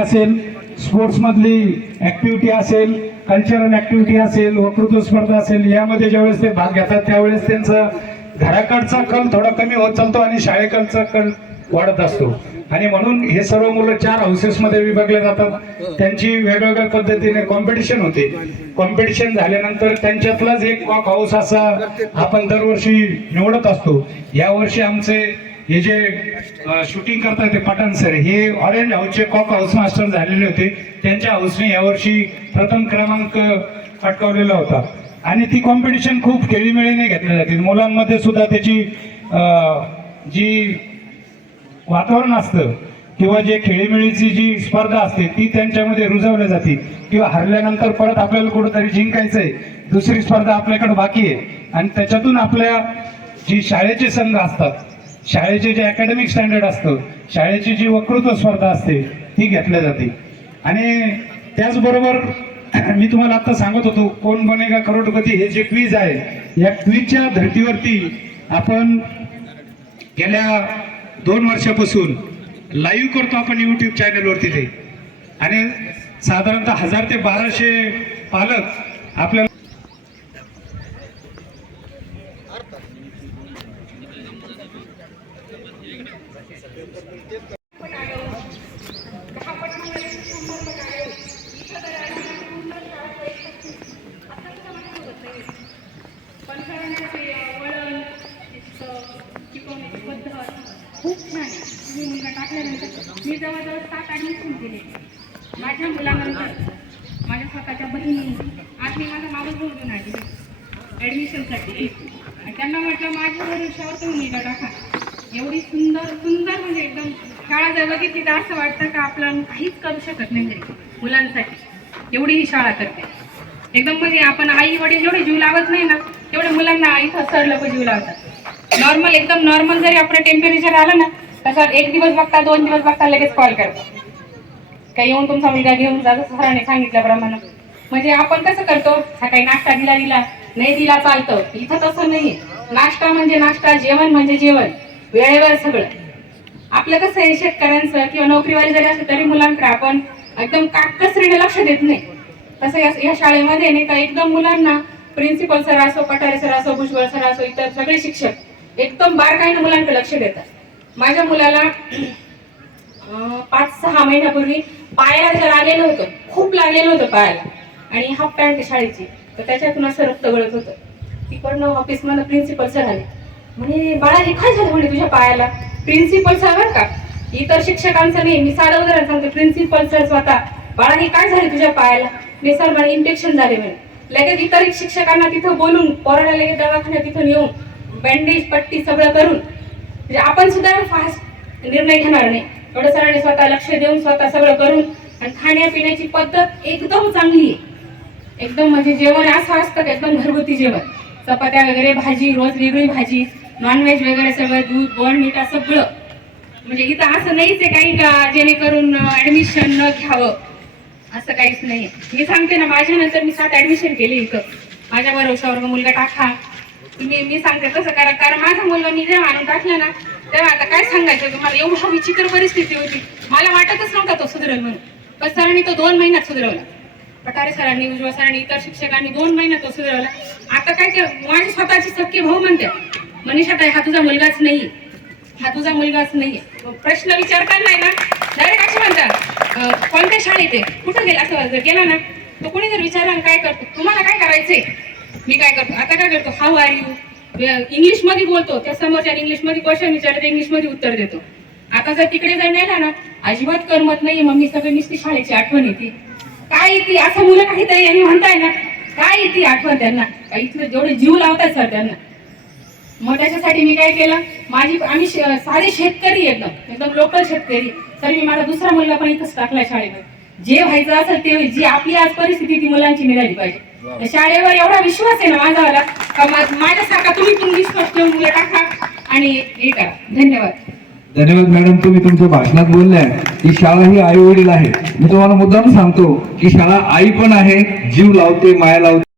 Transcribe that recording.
असेल स्पोर्ट्समधली ॲक्टिव्हिटी असेल कल्चरल ॲक्टिव्हिटी असेल वक्तृत्व स्पर्धा असेल यामध्ये ज्यावेळेस ते भाग घेतात त्यावेळेस त्यांचं घराकडचा कल थोडा कमी होत चालतो आणि शाळेकडचा कल वाढत असतो. आणि म्हणून हे सर्व मुलं चार हाऊसेसमध्ये विभागले जातात. त्यांची वेगवेगळ्या पद्धतीने कॉम्पिटिशन होते. कॉम्पिटिशन झाल्यानंतर त्यांच्यातलाच एक कॉक हाऊस असा आपण दरवर्षी निवडत असतो. यावर्षी आमचे हे जे शूटिंग करतात ते पठाण सर हे ऑरेंज हाऊसचे कॉक हाऊस मास्टर झालेले होते. त्यांच्या हाऊसने यावर्षी प्रथम क्रमांक पटकावलेला होता. आणि ती कॉम्पिटिशन खूप खेळीमेळीने घेतली जाते. मुलांमध्ये सुद्धा त्याची जी वातावरण असतं किंवा जे खेळीमेळीची जी स्पर्धा असते ती त्यांच्यामध्ये रुजवली जाते. किंवा हरल्यानंतर परत आपल्याला कुठंतरी जिंकायचंय. दुसरी स्पर्धा आपल्याकडे बाकी आहे. आणि त्याच्यातून आपल्या जी शाळेचे संघ असतात शाळेचे जे अकॅडमिक स्टँडर्ड असतं शाळेची जी वक्तृत्व स्पर्धा असते ती घेतल्या जाते. आणि त्याचबरोबर मी तुम्हाला आता सांगत होतो कोण बनेगा करोडपती हे जे क्वीज आहे या क्वीजच्या धर्तीवरती आपण गेल्या दोन वर्षापासून लाईव्ह करतो आपण यूट्यूब चॅनलवरती ते. आणि साधारणतः हजार ते बाराशे पालक आपल्याला पण करण्याचे वळण त्याचं शिकवण्याची पद्धत खूप छान तुम्ही मुलगा टाकल्यानंतर मी जवळजवळ सात ॲडमिशन केले माझ्या मुलानंतर माझ्या स्वतःच्या बहिणी आज मी माझा मावस भाऊ घेऊन आली ॲडमिशनसाठी त्यांना म्हटलं माझ्या भरोशावर तुम्ही मुलगा टाका. एवढी सुंदर सुंदर म्हणजे एकदम शाळा जर बघितली तर असं वाटतं का आपण काहीच करू शकत नाही घरी. मुलांसाठी. एवढी ही शाळा करते. एकदम म्हणजे आपण आई वडील जेवढे जीव लावत नाही ना तेवढे मुलांना इथं सर लोक जीव लावतात. नॉर्मल एकदम नॉर्मल जरी आपलं टेम्परेचर आलं ना तसं एक दिवस बघता दोन दिवस बघता लगेच कॉल करता काही येऊन तुमचा मुलगा घेऊन जा जसं सरांनी सांगितल्याप्रमाणे म्हणजे आपण कसं करतो सकाळी नाश्ता दिला दिला नाही दिला चालतं. इथं तसं नाही नाश्ता म्हणजे नाश्ता जेवण म्हणजे जेवण. वेळेवर सगळं. आपलं कसं आहे शेतकऱ्यांचं किंवा नोकरीवाली जरी असलं तरी मुलांकडे आपण एकदम काटकसरीने लक्ष देत नाही. तसं या या शाळेमध्ये नाही का एकदम मुलांना प्रिन्सिपल सर असो पठारे सर असो भुजबळ सर असो इतर सगळे शिक्षक एकदम बारकाईनं मुलांकडे लक्ष देतात. माझ्या मुलाला पाच सहा महिन्यापूर्वी पायाला जर लागलेलं होतं खूप लागलेलं होतं पायाला आणि हाफ पॅन्ट शाळेची तर त्याच्यातून असं रक्त गळत होतं. तिकडनं ऑफिसमधनं प्रिन्सिपल सर आले. म्हणे बाळा हे काय झालं म्हणे तुझ्या पायाला? प्रिन्सिपल सर का? इतर शिक्षकांचं नाही मी साधं उदाहरण सांगते. प्रिन्सिपल सर स्वतः बाळा हे काय झाले तुझ्या पायाला? मी सर मला इन्फेक्शन झाले म्हणे. लगेच इतर शिक्षकांना तिथं बोलून पोराला लगेच दवाखान्यात तिथून येऊन बँडेज पट्टी सगळं करून म्हणजे आपण सुद्धा फास्ट निर्णय घेणार नाही. एवढं सरांनी स्वतः लक्ष देऊन स्वतः सगळं करून आणि खाण्यापिण्याची पद्धत एकदम चांगली आहे. एकदम म्हणजे जेवण असं असतं का? एकदम घरगुती जेवण. चपात्या वगैरे भाजी रोज वेगळी भाजी. नॉनव्हेज वगैरे सगळं दूध बोण मिठा सगळं. म्हणजे इथं असं नाहीच आहे काही का जेणेकरून ऍडमिशन न घ्यावं. असं काहीच नाही. मी सांगते ना माझ्या नंतर मी सात ऍडमिशन केली इथं. माझ्या भरोशावर मुलगा टाका. तुम्ही मी सांगते तसं करा. कारण माझा मुलगा मी जेव्हा आणून टाकला ना तेव्हा आता काय सांगायचं? तुम्हाला एवढा विचित्र परिस्थिती होती. मला वाटतच नव्हता तो सुधरेल म्हणून. पण सरांनी तो दोन महिन्यात सुधरवला. पठारे सरांनी उज्ज्वल सरांनी इतर शिक्षकांनी दोन महिन्यात तो सुधरवला. आता काय माझी स्वतःची सख्खे भाऊ म्हणते. मनीषा ताई हा तुझा मुलगाच नाही. हा तुझा मुलगाच नाही. प्रश्न विचारताना नाही ना डायरेक्ट असे म्हणतात. कोणत्या शाळेत आहे? कुठं गेला? असं जर गेला ना तो कोणी जर विचारा काय करतो? तुम्हाला काय करायचंय? मी काय करतो? आता काय करतो? हाऊ आर यू इंग्लिशमध्ये बोलतो. त्या समोरच्या इंग्लिशमध्ये क्वेश्चन विचारतो इंग्लिशमध्ये उत्तर देतो. आता जर तिकडे जर नेला ना अजिबात करमत नाही मग मी सगळी नुसती शाळेची आठवण येते. काय येते असं मुलं काहीतरी यांनी म्हणताय ना काय येते आठवण त्यांना? इथलं जेवढे जीव लावतात सर त्यांना. मग त्याच्यासाठी मी काय केलं? माझी आम्ही साधे शेतकरी एकदम. एकदम लोकल शेतकरी. तर मी माझा दुसरा मुलगा पण इथंच टाकलाय शाळेमध्ये. जे व्हायचं असेल ते. जी आपली आज परिस्थिती ती मुलांची मिळाली पाहिजे. शाळेवर एवढा विश्वास आहे ना माझावाला का मा- माझ्यासारखा तुम्ही पण विश्वास ठेवून मुलं टाका आणि हे करा. धन्यवाद. धन्यवाद मॅडम तुम्ही तुमच्या भाषणात बोलल्या. की शाळा ही आई वडील आहे मी तुम्हाला मुद्दाम सांगतो की शाळा आई पण आहे जीव लावते माया लावते.